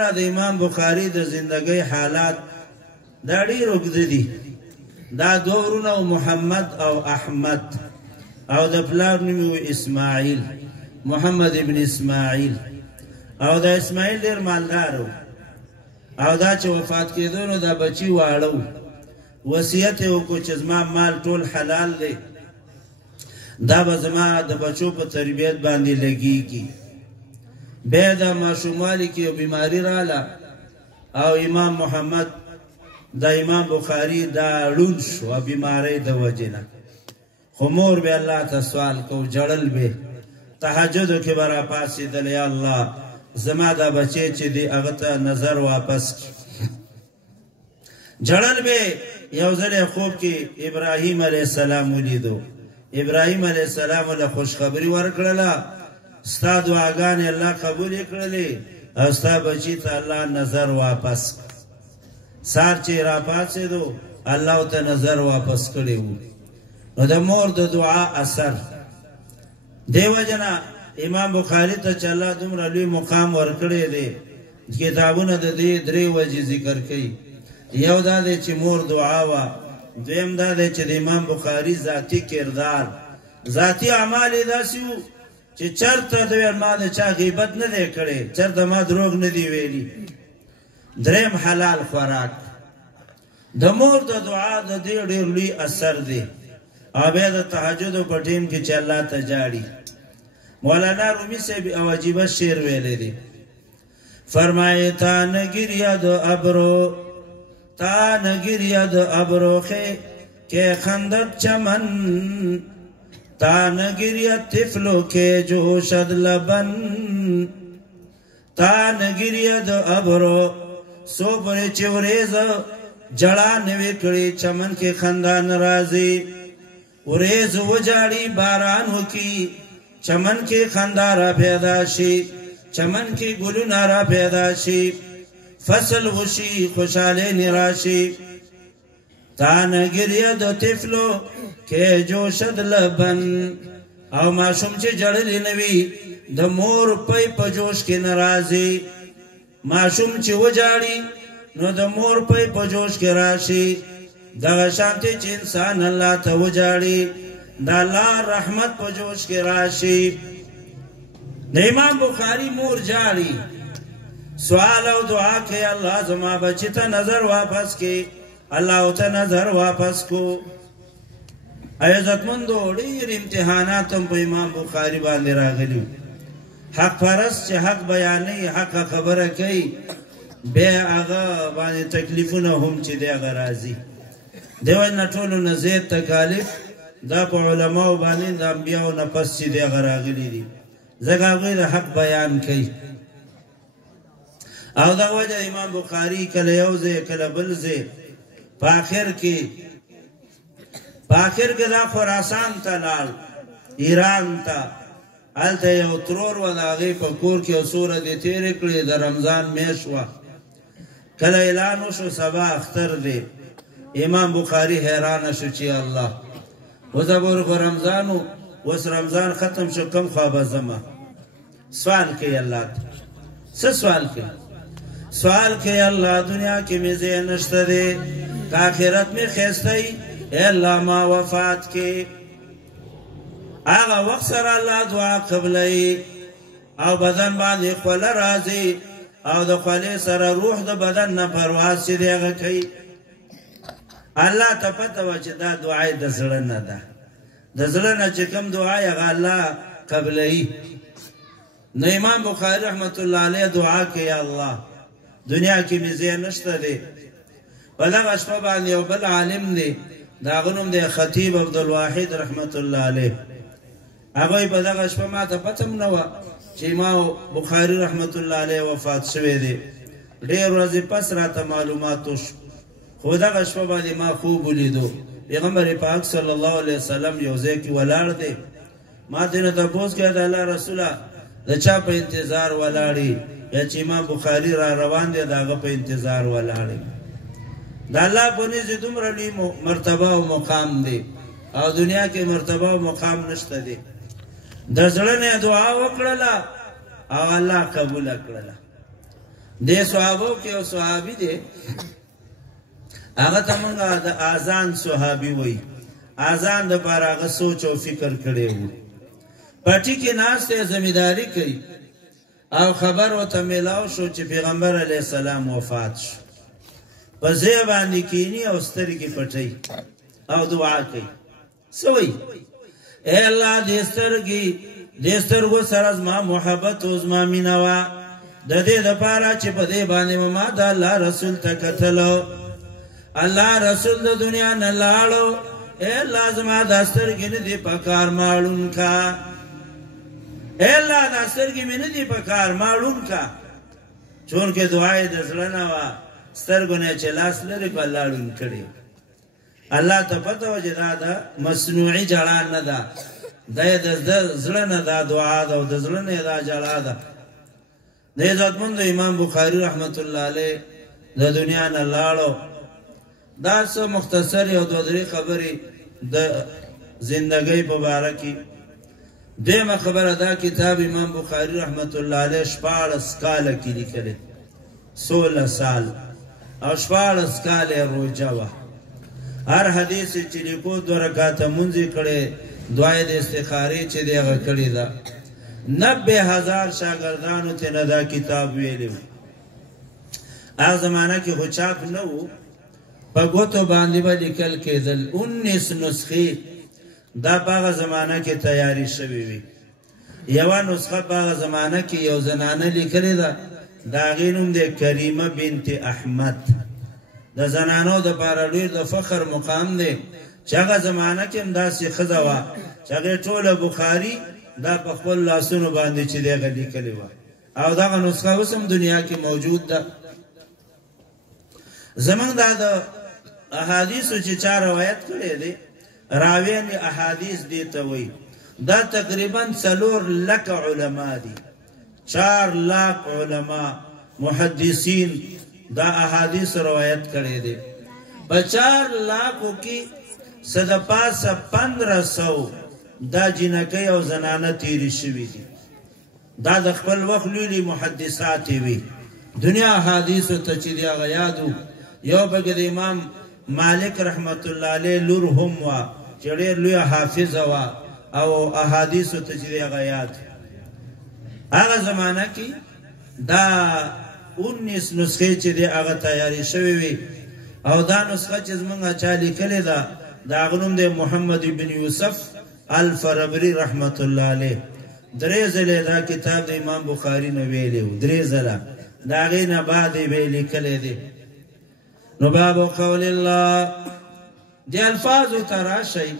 د امام بخاری د زندګۍ حالات دا ډېر اوږده دي. دا دوه ورونه محمد او احمد او د پلار نوم یې اسماعیل، محمد ابن اسماعیل، او دا اسماعیل ډېر مالدار و او دا چې وفات کېدو نو دا بچي واړه و. وصیت یې وکړو چې زما مال ټول حلال دی، دا به زما د بچو په تربیت باندې لګېږي. بیا د ماشوموالي کې یو بیماري راله او امام محمد د امام بخاري دا ړوند شو بیمارۍ د وجې نه. خو مور به الله ته سوال کو، جړل به، تهجدو کې به راپاڅېدل، یا الله زما دا بچی چې دی هغه ته نظر واپس کړي. جړل به. یو ځل یې خوب کې ابراهیم علیه السلام ولیدو. ابراهیم علیه السلام له خوشخبري ورکړله، ستا دعاګانې الله قبولې کړلې او ستا بچي ته الله نظر واپس کړ. سار چې راپاڅېدو الله ته نظر واپس کړی و. نو د مور د دعا اثر دې وجه نه امام بخاري ته چې الله دومره لوی مقام ورکړی دی، کتابونه د دې درې وجې ذکر کوي. یو دا دی چې مور دعا وه، دویم دا دی چې د امام بخاري ذاتي کردار، ذاتي اعمال یې داسې وو چې چرته د ما د چا غیبت نه دی کړی، چرته ما دروغ نه دی ویلي. دریم حلال خوراک. د مور د دعا د دې ډېر لوی اثر دی. او بیا د تهجدو په ټیم کې چې الله ته جاړي. مولانا رومي صاحب یو عجیبه شعر ویلی دی، فرمایي تا نګریه د ابرو، تا نګریه د ابرو کې خندق چمن، تا نگریت طفلو کے جوشد لبن، تا نگریت ابرو سو پر چوریز جڑا نوی کڑی چمن کے خندان رازی، وریز وجاڑی بارانو کی چمن کے خندارا پیدا شی، چمن کے گلو نارا پیدا شی، فصل وشی خوشالے نراشی. تا نگریت طفلو کې جوشد لبن. او ماشوم چې جړلی نه وي د مور پی په جوش کې ناراضي. ماشوم چې وجاړي نو د مور پی په جوش کې راشي. دغه شانتي چې انسان الله ته وجاړي د الله رحمت په جوش کې راشي. د امام بخاري مور جاړي، سوال او دعا کوي، الله زما بچی ته نظر واپس کړي. الله ته نظر واپس کو. عزتمندو ډېر امتحانات هم په امام بخاري باندې راغلي. حق پرست چې حق بیانوي، حق خبره کوي، بیا هغه باندې تکلیفونه هم چې دی هغه راځي. دې وجې نه ټولو نه زیات تکالیف دا په علماو باندې د انبیاو نه پس چې دی هغه راغلي دي، ځکه هغوی د حق بیان کوي. او دا وجه امام بخاري کله یو ځای کله بل ځای، په آخر کې دا خراسان ته لاړ، ایران ته. هلته یو ترور و، د هغې په کور کې یو څو ورځې تېرې کړې، د رمضان میاشت وه. کله اعلان وشو سبا اختر دی، امام بخاري حیرانه شو چې الله اوس به رمضان و، اوس رمضان ختم شو، کم خوا به ځمه. سوال کوي الله ته. څه سوال کوي؟ سوال کوي الله دنیا کې مې ځای نشته دی، که آخرت مې ښایسته وي اے اللہ ما وفات کے. آغا وقت سر اللہ دعا قبلی او بدن باندې خوله رازی او د خولې سره روح د بدن نه پرواز چې دی هغه کوي. الله ته پته وه چې دا دعای د زړه نه ده، د زړه نه چې کوم دعای هغه الله قبلوي. نو امام بخاري رحمت الله علیه دعا کوي، یا الله دنیا کې مې ځای نشته دی. په دغه شپه باندې یو بل عالم دی، د هغه نوم دی خطیب عبدالواحد رحمت الله علیه. هغوی په دغه شپه ما ته پته هم نه وه چې امام بخاري رحمت الله علیه وفات شوی دی. ډېر ورځې پس راته معلومات وشو. خو دغه شپه باندې ما خوب ولیدو، پیغمبر پاک صلی الله علیه وسلم یو ځای کې ولاړ دی. ما ترې نه تپوس کړی د الله رسوله د چا په انتظار ولاړې، یا چې امام بخاري را روان دی د هغه په انتظار ولاړې. د الله په نزد دومره لوی مرتبه او مقام دی، او دنیا کې مرتبه او مقام نشته دی. د زړه نه دعا وکړله او الله قبول کړله. دې صحابو کې یو صحابي دی هغه ته مونږ د اذان صحابي وایي اذان دپاره هغه سوچ او فکر کړی و پټي کې ناست دی زمینداري کوي او خبر ورته میلاو شو چې پیغمبر علیه السلام وفات شو په ځای باندې کینی او سترګې پټوي او دعا کوي څه وایي اے الله دې سترګو سره زما محبت او زما مینه وه د دې دپاره چې په دې باندې ما د الله رسول ته کتلو الله رسول د دنیا نه لاړو اے الله زما دا سترګې نه دي په کار ماړون کا اے الله دا سترګې مې نه دي په کار ماړون کا چونکې دعا یې د زړه نه وه سترګو نه چې لاس لرې په لاړون کړي الله ته پته وه چې دا د مصنوعي جړا نه ده دا یې د زړه نه دا دعا ده او د زړه نه دا جړا ده د عزتمند امام بخاري رحمت الله علیه د دنیا نه لاړو دا څه مختصر یو دوه درې خبرې د زندګۍ په باره کې دیمه خبره دا کتاب امام بخاري رحمت الله علیه 14 کاله کې لیکلی 16 سال او 14 کاله روژه وه هر حدیث چې لیکو 2 رکعاته مونځ یې کړی دعای د استخارې چې دی هغه کړې ده 90,000 شاګردانو ته نه دا کتاب ویلی و هغه زمانه کې خو چاپ نه و په ګوتو باندې به لیکل کېدل 19 نسخې دا په هغه زمانه کې تیاری شوې وي یوه نسخه په هغه زمانه کې یو زنانه لیکلې ده د هغې نوم دی کریمه بنت احمد د زنانو دپاره ډېر د فخر مقام دی چې هغه زمانه کې هم داسې ښځه وه چې هغې ټوله بخاري دا په خپل لاسونو باندې چې دی هغه لیکلې وه او دغه نسخه اوس هم دنیا کې موجود ده زمونږ دا د احادیثو چې چا روایت کړی دی راویان احادیث دی ته وایي دا تقریبا 4 لک علما دي 4 لاک علما محدثین دا احادیث روایت کړی دی په 4 لاکو کې څه د پاسه 1500 دا جنکۍ او زنانه تیری شوي دي دا د خپل وخت لوی محدثات وي دنیا احادیثو ته چې دی هغه یادو یو پکې د امام مالک رحمت الله علیه لور هم وه چې ډېر لویه حافظه وه او احادیثو ته چې دی هغه یاد هغه زمانه کې دا 19 نسخې چې دی هغه تیاری شوې وي او دا نسخه چې زمونږ چا لیکلې ده د هغه نوم دی محمد بن یوسف الفربري رحمت الله علیه 3 ځلې دا کتاب د امام بخاري نه ویلی و 3 ځله د هغې نه بعد یې به یې لیکلی دی نو باب قول الله دی الفاظو ته راشئ